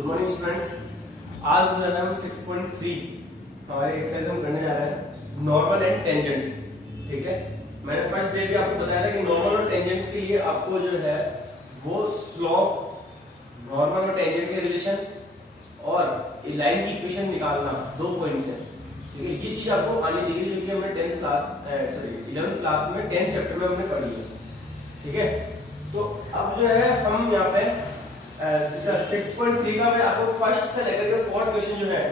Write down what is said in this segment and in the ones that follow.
Good morning students. आज जो है हम 6.3 हमारे एक्सरसाइज हम करने जा रहे हैं नॉर्मल एंड टेंजेंट्स। ठीक है, मैंने फर्स्ट डे भी आपको बताया था कि नॉर्मल और टेंजेंट्स के लिए आपको जो है वो स्लोप, नॉर्मल और टेंजेंट के रिलेशन और लाइन की इक्वेशन निकालना 2 पॉइंट्स है। ठीक है, ये चीज आपको आनी चाहिए जो कि हमने 10th क्लास 11th क्लास में 10th चैप्टर में हमने पढ़ी है। ठीक है, तो अब जो है हम यहाँ पे 6.3 का मैं आपको फर्स्ट से लेकर के फोर्थ क्वेश्चन जो है,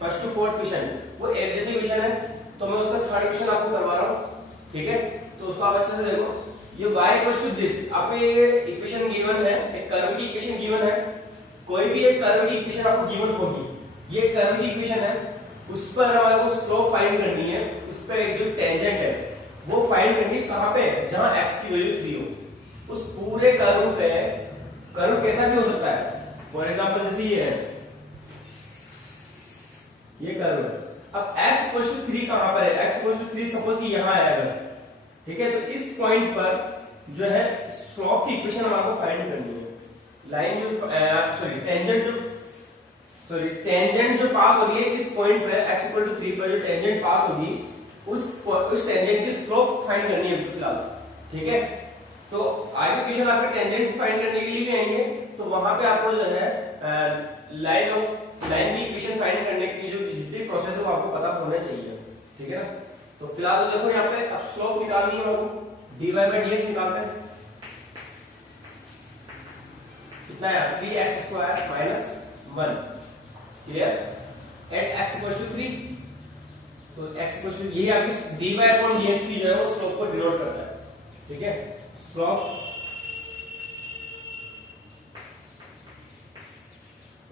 फर्स्ट टू फोर्थ क्वेश्चन वो एक जैसे क्वेश्चन है, तो मैं उसका थर्ड क्वेश्चन आपको करवा रहा हूँ। ठीक है, तो उसको आप अच्छे से देखो। ये y इक्वल्स टू दिस, आपको ये इक्वेशन गिवन है, एक कर्व की इक्वेशन गिवन है। कोई भी एक कर्व की इक्वेशन आपको गिवन होगी, ये कर्व की इक्वेशन है, उस पर हमारे को स्लोप फाइंड करनी है, उस पर एक जो टेंजेंट है वो फाइंड करनी है। कहां पे? जहां x की वैल्यू 3 हो। उस पूरे कर्व पे, कर्व कैसा भी हो सकता है, फॉर एग्जांपल जैसे ये है, ये कर्व है। अब x इक्वल्स टू 3 कहां पर है? x इक्वल्स टू 3 सपोज कि यहां है अगर, ठीक है, तो इस पॉइंट पर जो है स्लोप की इक्वेशन हमको फाइंड करनी है। लाइन जो टेंजेंट जो पास हो रही है इस पॉइंट पे x इक्वल टू 3 पर, जो टेंजेंट पास होगी उस टेंजेंट की स्लोप फाइंड करनी है फिलहाल। ठीक है, तो आगे क्वेश्चन आपके टेंजेंट फाइंड करने के लिए भी आएंगे, तो वहां पे आपको जो है लाइन की इक्वेशन फाइंड करने की जो जितनी प्रोसेस है वो आपको पता होना चाहिए। ठीक है ना, तो फिलहाल तो देखो यहाँ पे अब स्लोप निकालनी है आपको, dy बाई dx निकालते हैं। कितना है? 3x square minus 1। Clear? At x equals to 3, तो x इक्वल्स टू ये आपकी dy अपॉन dx की जो है वो स्लोप को डिनोट करता है। ठीक है, slope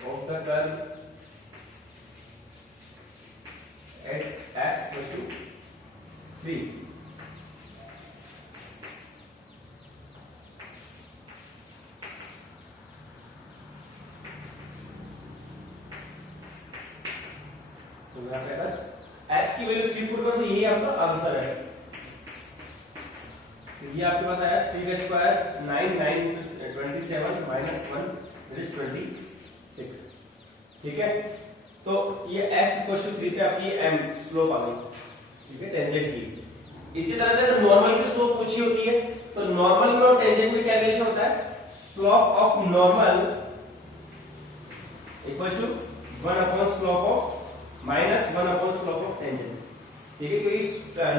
of the curve at x equals to 3। तो मेरा पास x की वैल्यू 3 पुट करो, तो यही आपका आंसर है। ये आपके पास आया 3 का स्क्वायर 9 27 माइनस 1 दैट इज 26। ठीक है, तो ये x इक्वल टू 3 पे आपकी m स्लोप आ गई। ठीक है, टेंजेंट की। इसी तरह से अगर नॉर्मल की स्लोप पूछी होती है, तो नॉर्मल में और टेंजेंट में क्या रिलेशन होता है? Slope of normal equal to 1 upon slope of minus 1 upon slope of tangent. ठीक है, क्योंकि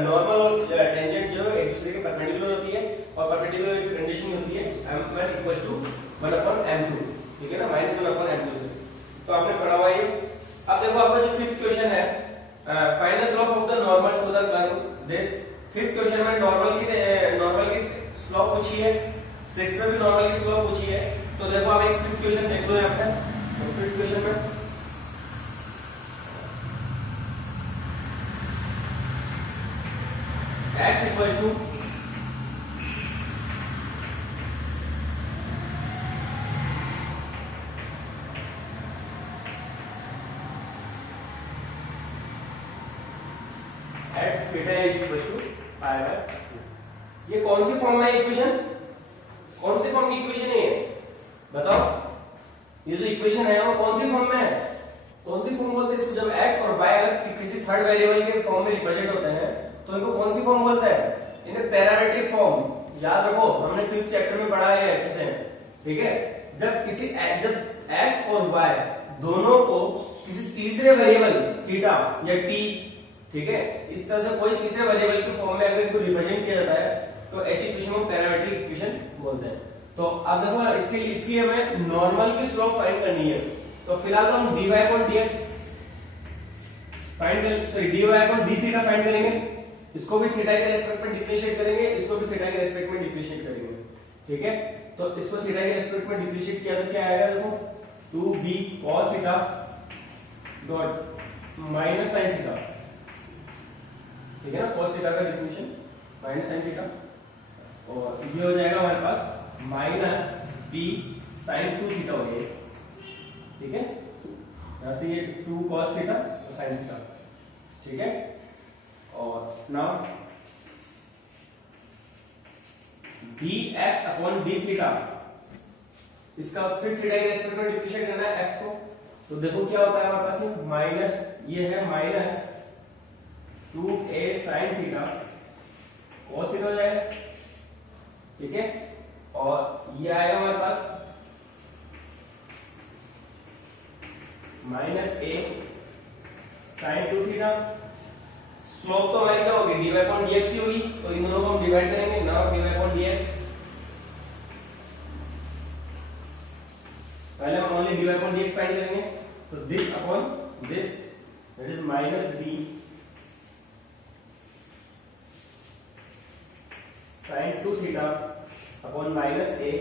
नॉर्मल और टेंजेंट जो है एक दूसरे के परपेंडिकुलर होती है, और परपेंडिकुलर की कंडीशन होती है m1 equal to 1 upon m2। ठीक है ना, माइनस 1 अपॉन m2। तो आपने पढ़ा हुआ ये। अब देखो आपका जो फिफ्थ क्वेश्चन है, find the slope of the normal to the curve this. Fifth question में नॉर्मल की स्लोप पूछी है, सिक्स्थ में भी नॉर्मल की स्लोप पूछी है। तो देखो आप एक फिफ्थ क्वेश्चन देख लो यहाँ पे। तो फिफ्थ क्वेश्चन में x equals to at theta equals to pi by 2। ये कौन सी फॉर्म है इक्वेशन? कौन सी फॉर्म की इक्वेशन है ये बताओ? ये जो इक्वेशन है वो कौन सी फॉर्म में है? कौन सी फॉर्म बोलते हैं इसको? जब x और y अगर किसी थर्ड वेरिएबल के फॉर्म में रिप्रेजेंट होते हैं तो इनको कौन सी फॉर्म बोलते हैं? इन्हें पैरामेट्रिक फॉर्म। याद रखो, हमने 5th चैप्टर में पढ़ा है अच्छे से। ठीक है, जब x और y दोनों को किसी तीसरे वेरिएबल थीटा या t, ठीक है, इस तरह से कोई तीसरे वेरिएबल के फॉर्म में अगर इनको रिप्रेजेंट किया जाता है तो ऐसी इक्वेशन को पैरामेट्रिक इक्वेशन बोलते हैं। तो अब देखो इसकी हमें नॉर्मल की स्लोप फाइंड करनी है। तो फिलहाल तो हम dy अपॉन dx फाइंड करेंगे, sorry dy upon d theta find करेंगे। इसको भी थीटा के रेस्पेक्ट में डिफरेंशिएट करेंगे, इसको भी थीटा के रेस्पेक्ट में डिफरेंशिएट करेंगे। ठीक है, तो इसको थीटा के रेस्पेक्ट में डिफरेंशिएट किया तो क्या आएगा? देखो 2b cos theta dot minus sin theta. ठीक है ना, cos थीटा का डिफरेंशिएशन माइनस sin थीटा, और ये हो जाएगा हमारे पास माइनस b sin 2 थीटा हो गया। ठीक है, यहां से ये 2 cos थीटा और sin थीटा। ठीक है, और now dx upon d theta, इसका फिर थीटा के रेस्पेक्ट में डिफरेंशिएट करना है x को, तो देखो क्या होता है हमारे पास, माइनस, ये है minus 2a sin theta cos theta हो जाएगा, ठीक है। और ये आएगा हमारे पास minus a sin 2 theta. Slope तो हमारी क्या होगी, dy अपॉन dx ही होगी, तो इन दोनों को हम डिवाइड करेंगे ना, dy अपॉन dx। पहले हम only dy upon dx find करेंगे, तो this upon this, that is minus b sin 2 theta upon minus a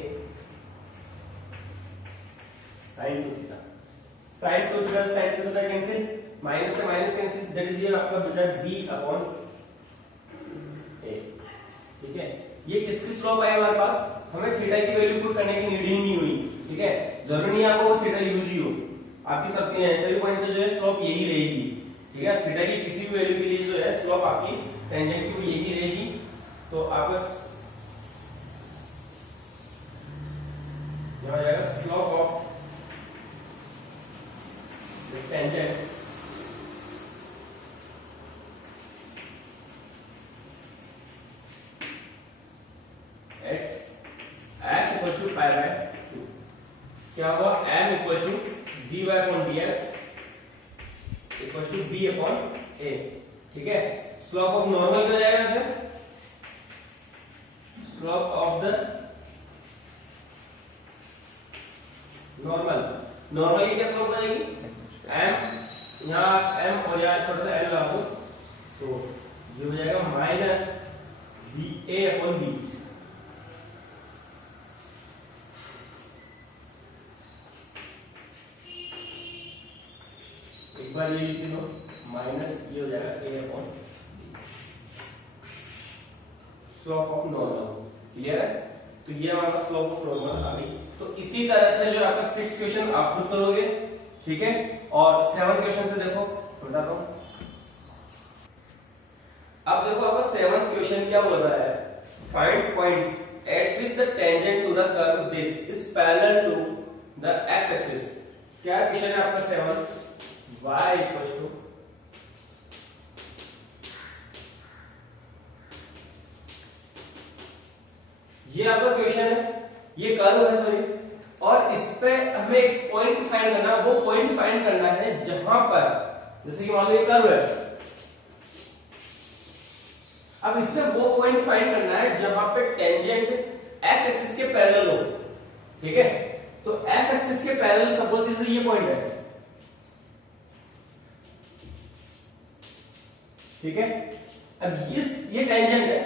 sin 2 theta. sin 2 theta sin 2 theta cancel, minus से माइनस कैंसिल, दैट इज ये आपका बचा b upon a, ठीक है। ये किसकी स्लोप आई हमारे पास, हमें थीटा की वैल्यू पुट करने की नीड ही नहीं हुई, ठीक है। जरूरी नहीं आपको वो थीटा यूज ही हो, आपकी सबके सभी पॉइंट पे जो है स्लोप यही रहेगी, ठीक है। थीटा की किसी भी वैल्यू के लिए जो है स्लोप आपकी टेंजेंट की यही रहेगी। तो आपका यहाँ जाएगा स्लोप ऑफ टेंजेंट क्या होगा, m equal to dy upon dx equal to b upon a, ठीक है। स्लोप ऑफ नॉर्मल क्या जाएगा sir, slope of the normal की क्या स्लोप हो जाएगी, m, यहाँ m और यहाँ छोटा सा l लागू, तो ये हो जाएगा माइनस a अपॉन b। एक बार ये लिख लो, माइनस ये हो जाएगा a upon slope of normal, clear है। तो ये हमारा स्लोप ऑफ नॉर्मल आ गई। तो इसी तरह से जो आपका 6th क्वेश्चन आप पुट करोगे, ठीक है। और 7th क्वेश्चन से देखो, बताता हूं। अब देखो आपका 7th क्वेश्चन क्या बोल रहा है, find points at which the tangent to the curve this is parallel to the X axis. क्या क्वेश्चन है आपका 7th, y इक्वल टू ये आपका क्वेश्चन है, ये कर्व है सॉरी, और इस पे हमें एक पॉइंट फाइंड करना, वो पॉइंट फाइंड करना है जहां पर, जैसे कि मान लो ये कर्व है, अब इसमें वो पॉइंट फाइंड करना है जहां पे टेंजेंट एक्स एक्सिस के पैरेलल हो, ठीक है। तो एक्स एक्सिस के पैरेलल सपोज जैसे ये पॉइंट है, ठीक है। अब ये टेंजेंट है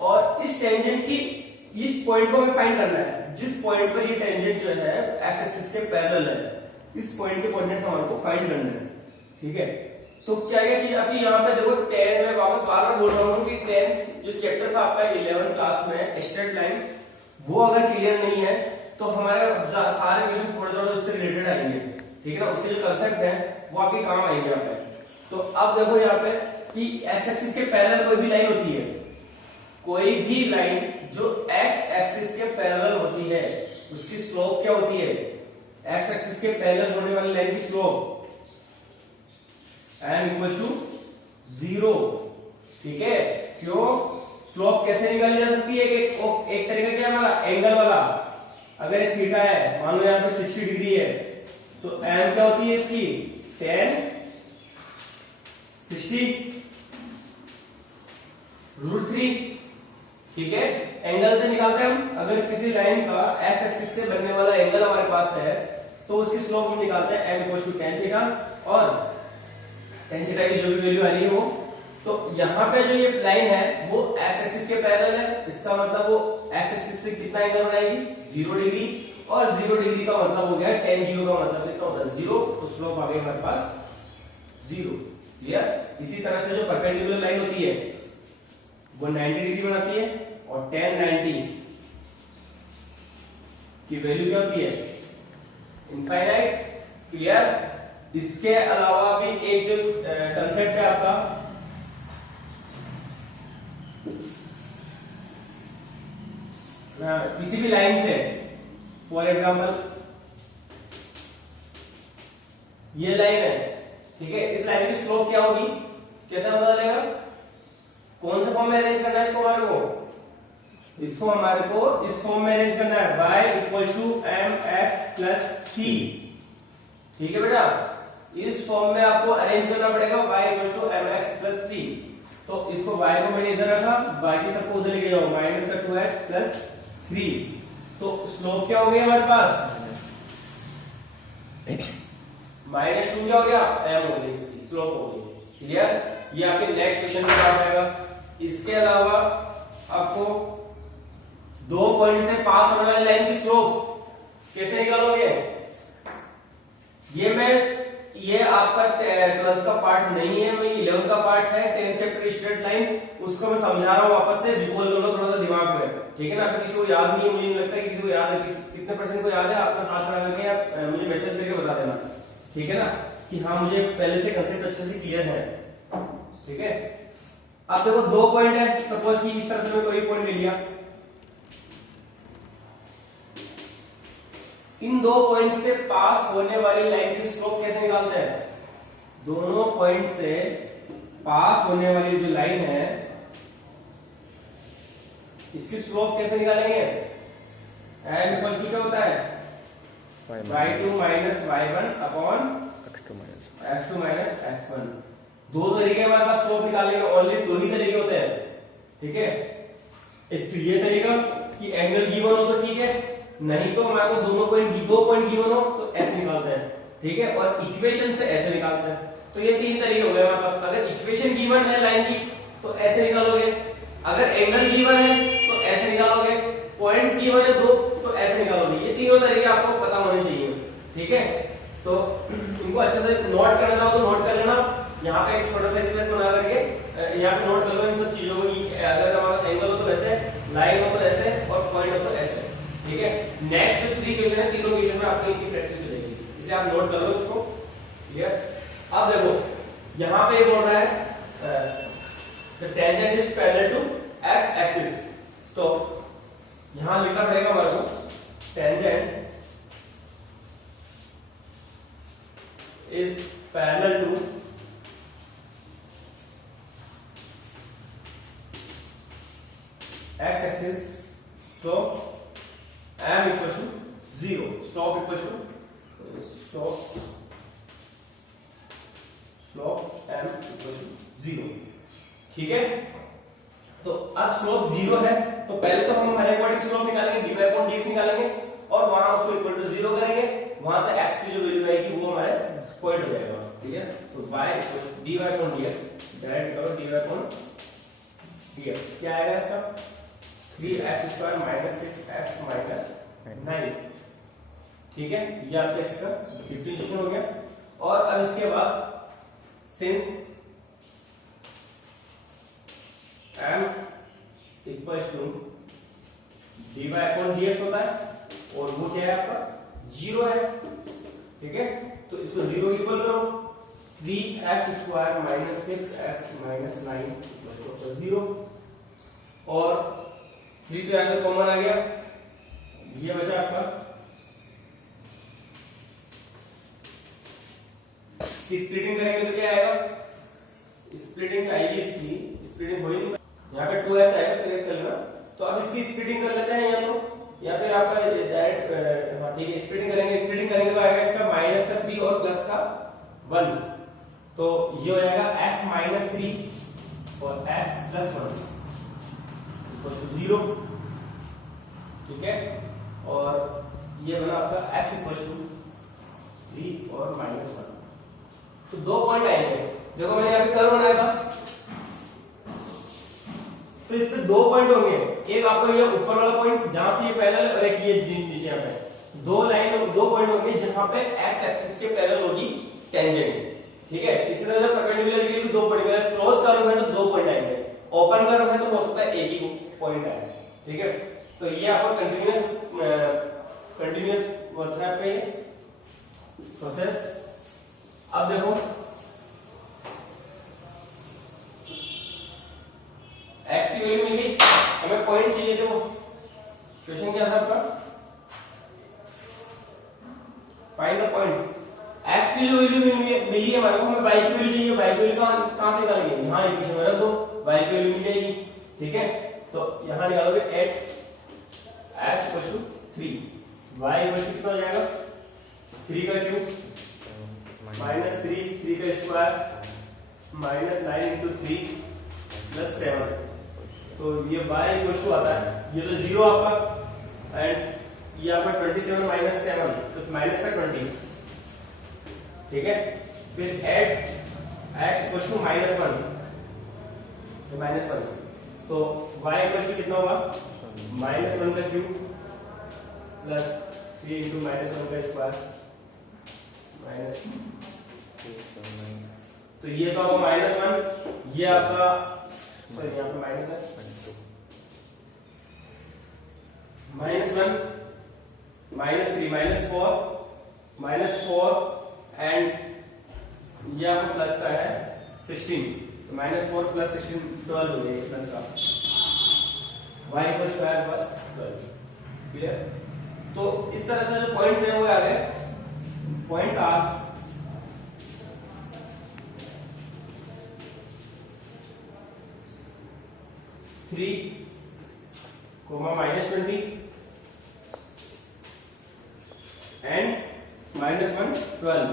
और इस टेंजेंट की इस पॉइंट को हमें फाइंड करना है, जिस पॉइंट पर ये टेंजेंट जो है एक्स एक्सिस के पैरेलल है, इस पॉइंट के कोऑर्डिनेट्स हमारे को फाइंड करना है, ठीक है। तो क्या क्या चाहिए, अभी यहाँ पे देखो टेन, मैं वापस बार बार बोल रहा हूँ कि 10 जो चैप्टर था आपका 11th क्लास में स्ट्रेट लाइन, वो अगर क्लियर नहीं है तो हमारे सारे क्वेश्चन थोड़े थोड़े उससे रिलेटेड आएंगे, ठीक है ना। उसके जो कंसेप्ट है वो आपके काम आएंगे यहाँ पे। तो अब देखो यहाँ पे कि एक्स एक्सिस के पैरेलल कोई भी लाइन होती है, कोई भी लाइन जो एक्स एक्सिस के पैरेलल होती है उसकी स्लोप क्या होती है, एक्स एक्सिस के पैरेलल होने वाली लाइन की स्लोप m इक्वल टू 0, ठीक है। क्यों, स्लोप कैसे निकाली जा सकती है, एक तरीका क्या वाला, एंगल वाला। अगर ये थीटा है, मान लो यहाँ पे 60 डिग्री है, तो m क्या होती है इसकी, tan 60 √3, ठीक है। एंगल से निकालते हैं हम, अगर किसी लाइन का एक्स एक्सिस से बनने वाला एंगल हमारे पास है तो उसकी स्लोप हम निकालते हैं m equal to tan theta, और tan थीटा की जो भी वैल्यू आ रही है वो, तो यहाँ पे जो ये लाइन है वो एक्स एक्सिस के पैरेलल है, इसका मतलब वो एक्स एक्सिस से कितना एंगल बनाएगी, 0 डिग्री, और 0 डिग्री का मतलब हो गया tan 0 का मतलब कितना होता है, 0, तो स्लोप आ गई हमारे पास 0, क्लियर। इसी तरह से जो परपेंडिकुलर लाइन होती है वो 90 डिग्री बनाती है, और tan 90 की वैल्यू क्या होती है, इनफाइनाइट, क्लियर। इसके अलावा भी एक जो कंसेप्ट है आपका, किसी भी लाइन से, फॉर एग्जांपल ये लाइन है, ठीक है, इस लाइन की स्लोप क्या होगी, कैसे पता चलेगा, कौन से फॉर्म में अरेंज करना है इसको, हमारे को इस फॉर्म में अरेंज करना है, y equal to mx plus c, ठीक है बेटा, इस फॉर्म में आपको अरेंज करना पड़ेगा y equal to mx plus c। तो इसको y को मैंने इधर रखा, बाकी सबको उधर लेके जाओ, माइनस का 2x प्लस 3, तो स्लोप क्या हो गया हमारे पास, -2 क्या हो गया, m हो गई, इसकी स्लोप हो गई, क्लियर। ये आपके नेक्स्ट क्वेश्चन में काम आएगा। इसके अलावा आपको 2 पॉइंट से पास होने वाली लाइन की स्लोप कैसे निकालोगे, ये आपका 12th का पार्ट नहीं है, मैं 11th का पार्ट है, 10th चैप्टर स्ट्रेट लाइन, उसको मैं समझा रहा हूँ वापस से, रिकॉल कर लो थोड़ा सा दिमाग में, ठीक है ना। अभी किसी को याद नहीं है, मुझे नहीं लगता है किसी को याद है, कितने परसेंट को याद है, अपना हाथ खड़ा करके आप मुझे मैसेज करके बता देना, ठीक है ना, कि हाँ मुझे पहले से कंसेप्ट अच्छे से क्लियर है, ठीक है। अब देखो 2 पॉइंट है, सपोज कि इस तरह से मैं कोई पॉइंट ले लिया, इन 2 पॉइंट से पास होने वाली लाइन की स्लोप कैसे निकालते हैं, दोनों पॉइंट से पास होने वाली जो लाइन है इसकी स्लोप कैसे निकालेंगे, एन इक्वल टू क्या होता है, y2 minus y1 upon x2 minus x1। 2 तरीके हमारे पास स्लोप निकालने के, ओनली 2 ही तरीके होते हैं, ठीक है। एक तो ये तरीका कि एंगल गिवन हो तो ठीक है, नहीं तो हमारे को 2 पॉइंट गिवन हो तो ऐसे निकालते हैं, ठीक है, और इक्वेशन से ऐसे निकालते हैं। तो ये 3 तरीके हो गए हमारे पास। अगर इक्वेशन गिवन है लाइन की तो ऐसे निकालोगे, अगर एंगल गिवन है तो ऐसे निकालोगे, पॉइंट्स गिवन है 2 तो ऐसे निकालोगे। ये तीनों तरीके आपको पता होने चाहिए, ठीक है। तो इनको अच्छे से नोट करना चाहो तो नोट कर लेना, यहाँ पे एक छोटा सा स्पेस बना करके यहाँ पे नोट कर लो इन सब चीजों को, अगर हमारा एंगल हो तो ऐसे, लाइन हो तो ऐसे, और पॉइंट हो तो ऐसे, ठीक है। नेक्स्ट जो 3 क्वेश्चन है, तीनों क्वेश्चन में आपको इनकी प्रैक्टिस हो जाएगी, इसलिए आप नोट कर लो इसको, क्लियर। अब देखो यहां पे बोल रहा है the tangent is parallel to X axis, तो यहां लिखना पड़ेगा हमारे को tangent is parallel to X axis, so m equal to 0, slope equal to slope m equal to 0, ठीक है। तो अब स्लोप 0 है तो पहले तो हम हर एक पॉइंट की स्लोप निकालेंगे, dy अपॉन dx निकालेंगे, और वहां उसको इक्वल टू 0 करेंगे, वहां से x की जो वैल्यू आएगी वो हमारे पॉइंट हो जाएगा, ठीक है। तो y equal to dy upon dx, direct करो dy अपॉन dx, क्या आएगा इसका 3x² माइनस 6x माइनस 9, ठीक है। ये आपका इसका डिफरेंशिएशन हो गया। और अब इसके बाद since m equal to dy upon dx होता है, और वो क्या है आपका 0 है, ठीक है। तो इसको 0 इक्वल करो, 3x² minus 6x minus 9 equal to 0, और 3 तो यहां से कॉमन आ गया, ये बचा आपका, इसकी स्प्लिटिंग करेंगे तो क्या आएगा, स्प्लिटिंग आएगी, इसकी स्प्लिटिंग हो ही नहीं, यहाँ पे 2x आएगा तो कर लेना। तो अब इसकी स्प्लिटिंग कर लेते हैं, या फिर आपका डायरेक्ट, हाँ ठीक है, स्प्लिटिंग करेंगे तो आएगा इसका माइनस का 3 और प्लस का 1, तो ये हो जाएगा x माइनस 3 और x प्लस 1 इक्वल टू 0, ठीक है। और ये बना आपका x इक्वल टू 3 और माइनस 1, तो 2 पॉइंट आएंगे। देखो मैंने यहाँ पे कर्व बनाया था, तो इस पे 2 पॉइंट होंगे, एक आपको ये ऊपर वाला पॉइंट जहां से ये पैरेलल, और एक ये नीचे यहाँ पे 2 पॉइंट होंगे जहां पे x एक्सिस के पैरेलल होगी टेंजेंट, ठीक है। इसी तरह जब परपेंडिकुलर के लिए भी 2 पॉइंट, अगर क्लोज कर्व है तो 2 पॉइंट आएंगे, ओपन कर्व है तो हो सकता है एक ही पॉइंट आए, ठीक है। तो ये आपको कंटिन्यूअस होता है आपका ये प्रोसेस। अब देखो x की वैल्यू मिल गई, हमें पॉइंट चाहिए थे, वो क्वेश्चन क्या था आपका, find the point. x x की जो वैल्यू मिली है हमारे को, हमें y की वैल्यू चाहिए, y की वैल्यू कहां से निकालेंगे, यहाँ इक्वेशन में रख दो, y की वैल्यू मिल जाएगी। ठीक है, तो यहाँ निकालोगे 8x = 3, y = कितना हो जाएगा 3 का क्यूब -3 3 का स्क्वायर -9 × 3 + 7, तो ये y = आता है, ये तो 0 आपका, एंड ये आपका 27 - 7 तो माइनस का 20। ठीक है, फिर ऐड x = -1 तो -1, तो y = कितना होगा -1 का क्यूब प्लस 3 × -1 का स्क्वायर माइनस, तो ये तो आपका -1, ये आपका सॉरी यहाँ पे माइनस है, -1 -3 -4 एंड ये आपका प्लस का है 16, तो -4 + 16 12 हो गया प्लस का, y = बस 12। क्लियर, तो इस तरह से जो पॉइंट्स है वो आ गए, points are 3, -20 and -1 12।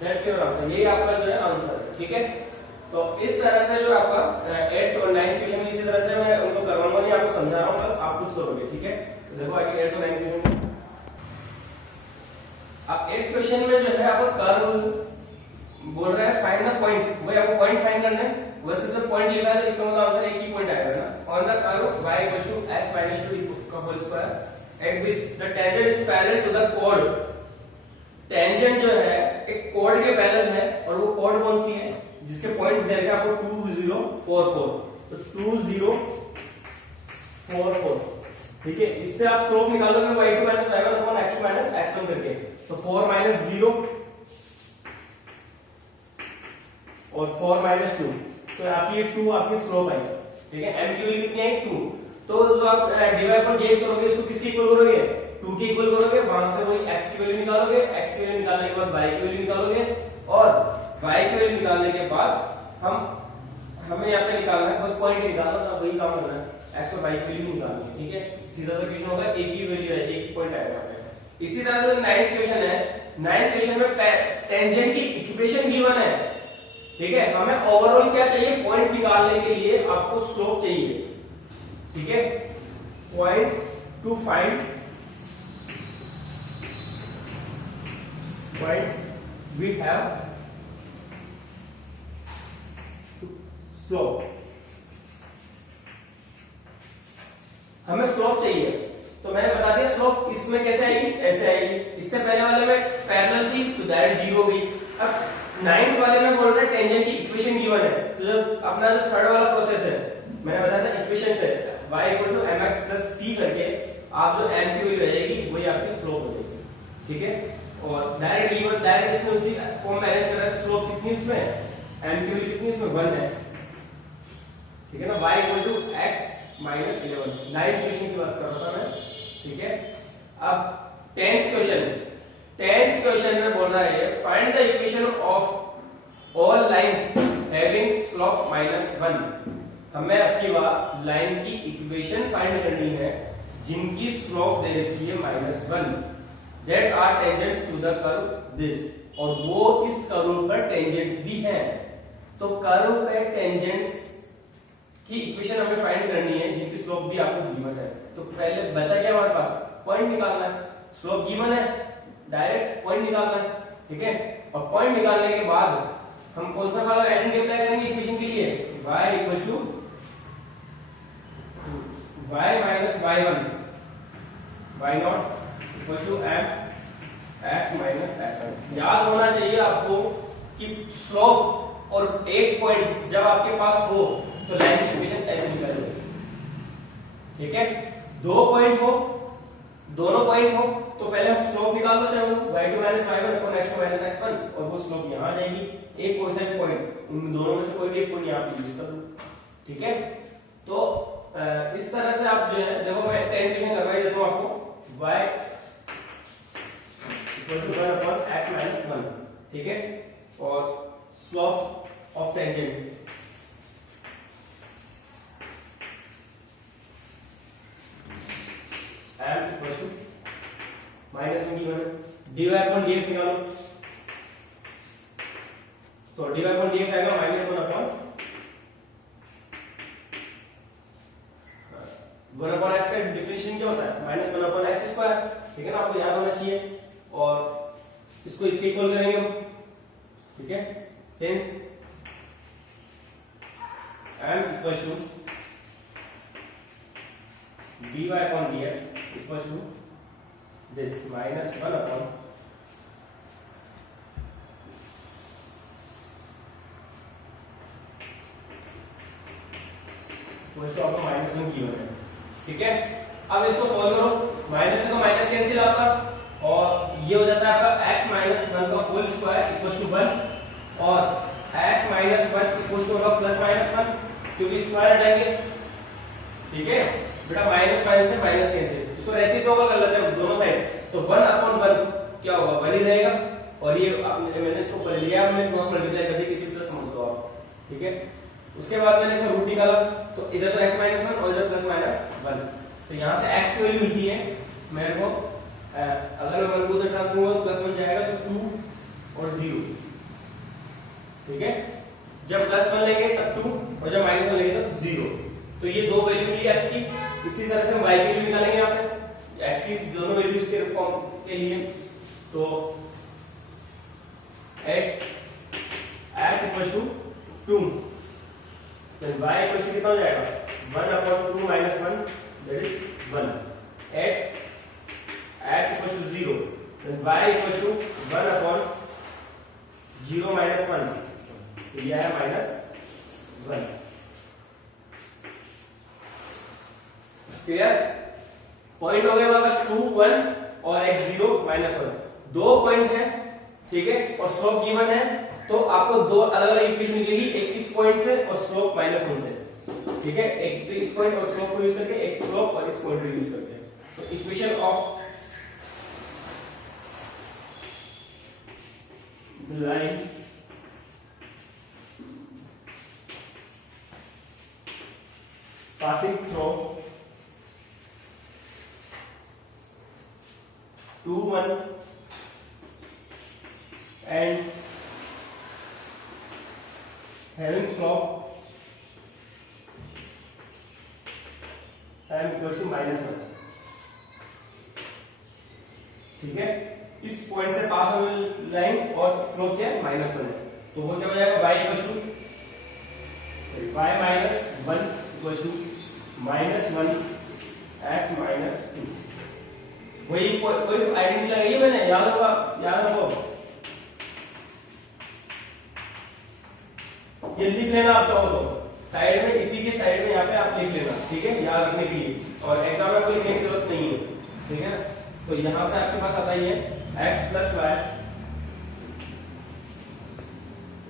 That's your answer, यही आपका जो है आंसर है। ठीक है, तो इस तरह से जो आपका 8th और 9th क्वेश्चन इसी तरह से मैं उनको करवाऊंगा, नहीं आपको समझा रहा हूँ, बस आप खुद करोगे। ठीक है, तो देखो आगे 8th और 9th क्वेश्चन, अब 8th क्वेश्चन में जो है आपका कर्व बोल रहा है फाइंड द पॉइंट, भाई आपको पॉइंट फाइंड करना है, वैसे सिर्फ पॉइंट लिखा है तो इसका मतलब आंसर एक ही पॉइंट आएगा ना। On the curve y = x - 2 का whole square at which the tangent is parallel to the कोड, टेंजेंट जो है एक कोड के पैरेलल है, और वो कोड कौन सी है जिसके पॉइंट्स दे रखे हैं आपको 2 0 4 4, तो 2 0 4 4। ठीक है, इससे आप स्लोप निकालोगे y2 - y1 x2 - x1 करके, तो 4 - 0 और 4 - 2, तो आपकी ये 2 आपकी स्लोप आई। ठीक है, m की वैल्यू कितनी आई 2, तो जो आप डिवाइड पर गेस करोगे इसको किसके इक्वल करोगे 2 के इक्वल करोगे, वहां से वही x की वैल्यू निकालोगे, x की वैल्यू निकालने के बाद y की वैल्यू निकालोगे, और y की वैल्यू निकालने के बाद हमें यहाँ पे निकालना है, बस पॉइंट निकालना था, वही काम करना है, x और y की वैल्यू निकालनी है। ठीक है, सीधा सा क्वेश्चन होगा, एक ही वैल्यू है, एक ही पॉइंट आएगा यहाँ पे। इसी तरह से 9th क्वेश्चन है, 9th क्वेश्चन में टेंजेंट की इक्वेशन गिवन है। ठीक है, हमें ओवरऑल क्या चाहिए, पॉइंट निकालने के लिए आपको स्लोप चाहिए। ठीक है, point to find point we have slope, हमें स्लोप चाहिए, तो मैंने बता दिया स्लोप इसमें कैसे आएगी, ऐसे आएगी। इससे पहले वाले में पैरेलल थी तो डायरेक्ट 0 गई। अब 9th वाले में बोल रहे हैं टेंजेंट की इक्वेशन गिवन है, तो जब अपना जो थर्ड वाला प्रोसेस है मैंने बताया था इक्वेशन से y = mx + c करके आप जो m की वैल्यू आ जाएगी वही आपकी स्लोप हो जाएगी। ठीक है, और डायरेक्ट गिवन डायरेक्ट इसमें उसी फॉर्म मैनेज कर रहा है, स्लोप कितनी इसमें m की वैल्यू कितनी इसमें 1 है। ठीक है ना, y = x - 11, 9th क्वेश्चन की बात कर रहा था मैं। ठीक है, अब 10th क्वेश्चन में बोल रहा है find the equation of all lines having slope -1। हमें आपकी बात लाइन की इक्वेशन फाइंड करनी है जिनकी स्लोप दे रखी है -1, that are tangents to the curve this, और वो इस कर्व पर टेंजेंट्स भी हैं। तो कर्व पे टेंजेंट्स की इक्वेशन हमें फाइंड करनी है जिनकी स्लोप भी आपको गिवन है। तो पहले बचा क्या हमारे पास, पॉइंट निकालना है, स्लोप गिवन है, डायरेक्ट पॉइंट निकालना है। ठीक है, और पॉइंट निकालने के बाद हम कौन सा वाला आइडेंटिटी अप्लाई करेंगे इक्वेशन के लिए, y = y - y1 y0 = m x - x1। याद होना चाहिए आपको कि स्लोप और एक पॉइंट जब आपके पास हो तो लाइन की इक्वेशन ऐसे निकल जाएगी। ठीक है, दो पॉइंट हो, दोनों पॉइंट हो तो पहले हम स्लोप निकाल लो, चाहे y2 - y1 x2 - x1, और वो स्लोप यहां आ जाएगी। एक कोई सा भी पॉइंट, इन दोनों में से कोई भी एक पॉइंट यहां पे यूज कर लो। ठीक है, तो इस तरह से आप जो है देखो मैं 10 क्वेश्चन करवाई देता हूं आपको। y equal to 1 upon x minus 1, ठीक है। और slope of tangent m equal to minus 1 given है। dy अपॉन dx निकालो, तो dy अपॉन dx आएगा माइनस 1 अपॉन 1 अपॉन x का डिफरेंशिएशन क्या होता है, माइनस 1 अपॉन x स्क्वायर, ठीक है ना, आपको याद होना चाहिए। और इसको इसके इक्वल करेंगे हम, ठीक है। Since m equal to dy upon dx equal to this minus 1 upon आपको माइनस 1 गिवन है, ठीक है। अब इसको सॉल्व करो, माइनस से तो माइनस कैंसिल आपका, और ये हो जाता है आपका x माइनस 1 का होल स्क्वायर इक्वल टू 1, और x माइनस 1 इक्वल टू होगा प्लस माइनस 1, क्योंकि स्क्वायर हटाएंगे, ठीक है बेटा। माइनस माइनस से माइनस कैंसिल, इसको रेसिप्रोकल कर लेते हैं दोनों साइड, तो 1 अपॉन 1 क्या होगा, 1 ही रहेगा। और ये मैंने इसको कर लिया, हमने क्रॉस मल्टीप्लाई कर दिया, किसी भी तरह समझ लो आप, ठीक है। उसके बाद मैंने इसका रूट निकाला, तो इधर तो x माइनस 1 और इधर प्लस माइनस 1, तो यहां से x की वैल्यू मिलती है मेरे को, अगर मैं 1 को उधर ट्रांसफर करूंगा तो प्लस 1 जाएगा, तो 2 और 0, ठीक है। जब प्लस 1 लेंगे तब 2, और जब माइनस 1 लेंगे तब 0, तो ये दो वैल्यू मिली x की। इसी तरह से हम y की वैल्यू निकालेंगे यहां से, x की दोनों वैल्यूज के फॉर्म के लिए, तो x इक्वल टू 2, तो y इक्वल टू कितना हो जाएगा, 1 upon 2 minus 1 that is 1, at x equal to 0, then y equal to 1 upon 0 minus 1, तो ये है माइनस 1, क्लियर। पॉइंट हो गए हमारे पास 2 1 और x 0 माइनस 1, दो पॉइंट है, ठीक है, और स्लोप गिवन है, तो आपको दो अलग अलग इक्वेशन मिलेगी, एक इस पॉइंट से और स्लोप माइनस 1 से, ठीक है। एक तो इस पॉइंट और स्लोप को यूज करके, एक स्लोप और इस पॉइंट को यूज करके, तो equation of line passing through 2 1 and having slope m equals to -1, ठीक है। इस पॉइंट से पास होने लाइन और स्लोप क्या है, -1 है, तो वो क्या हो जाएगा, y equal to y minus 1 equal to -1 x minus 2, वही कोई आइडेंटिटी लगाई है मैंने, याद रखो, याद रखो, ये लिख लेना आप चाहो तो साइड में, इसी के साइड में यहाँ पे आप लिख लेना, ठीक है, याद रखने के लिए, और एग्जाम में कोई लिखने की जरूरत नहीं है, ठीक है। तो यहां से आपके पास आता ही है x प्लस वाई,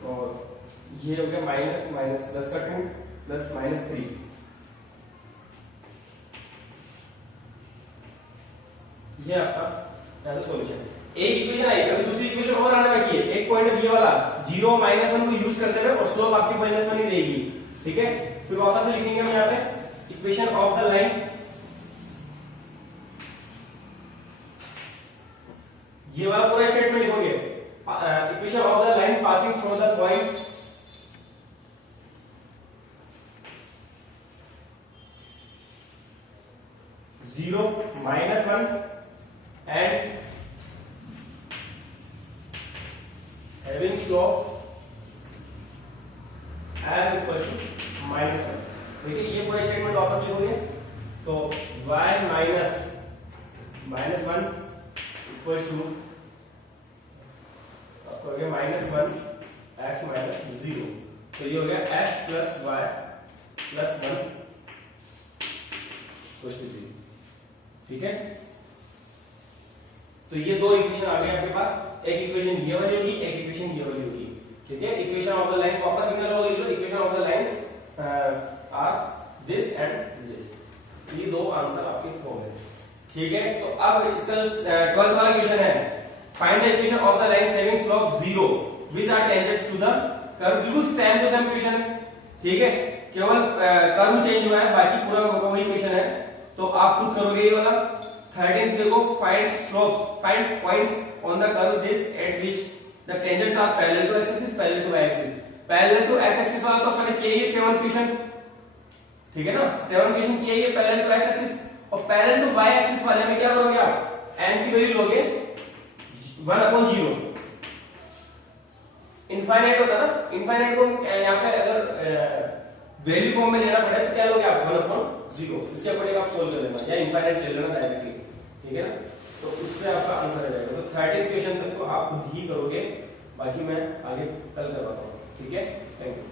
और ये हो गया माइनस माइनस प्लस का 2 प्लस -3, ये आपका ऐसा सॉल्यूशन। एक इक्वेशन आई, अभी दूसरी इक्वेशन और आने बाकी है, एक पॉइंट बी वाला 0 -1 को यूज करते हुए, और स्लोप आपकी -1 ही रहेगी, ठीक है। फिर वापस से लिखेंगे हम यहाँ पे इक्वेशन ऑफ द लाइन, ये वाला पूरा स्टेटमेंट लिखोगे, equation of the line passing through the point -0 -1 and having slope m equals to -1, देखिए ये पूरा स्टेटमेंट वापस लिखोगे, तो y माइनस -1 इक्वल्स टू आपको हो गया -1 x माइनस 0, तो ये हो गया x plus y plus 1 equals to 0, ठीक है। तो ये दो इक्वेशन आ गए आपके पास, एक इक्वेशन ये वाली होगी, एक इक्वेशन ये वाली होगी, ठीक है। इक्वेशन ऑफ द लाइंस वापस लिखना चाहोगे, equation of the lines are this and this, ये दो आंसर आपके हो गए, ठीक है। तो अब इसका 12th वाला क्वेश्चन है, find the equation of the lines having slope 0 which are tangents to the curve. बिल्कुल सेम टू सेम क्वेश्चन है, ठीक है, केवल कर्व चेंज हुआ है, बाकी पूरा वही क्वेश्चन है। तो आप खुद करोगे ये वाला। 13 देखो, find slopes, find points on the curve this at which the tangents are parallel to X axis, parallel to Y axis. Parallel to X axis वाला तो अपने किया ही 7 क्वेश्चन, ठीक है ना, 7 क्वेश्चन किया ही पैरेलल टू एक्स एक्सिस। और parallel to Y axis वाले में क्या करोगे आप, n की वैल्यू लोगे 1/0। इनफाइनाइट होता है ना, इनफाइनाइट को यहाँ पे अगर वैल्यू फॉर्म में लेना पड़े तो क्या लोगे आप, 1/0। इसके अकॉर्डिंग आप सोल्व कर लेना या इनफाइनाइट ले लेना डायरेक्टली, ठीक है ना। तो उससे आपका आंसर आ जाएगा। तो 13 क्वेश्चन तक तो आप खुद ही करोगे, बाकी मैं आगे कल करवाता हूँ, ठीक है। Thank you.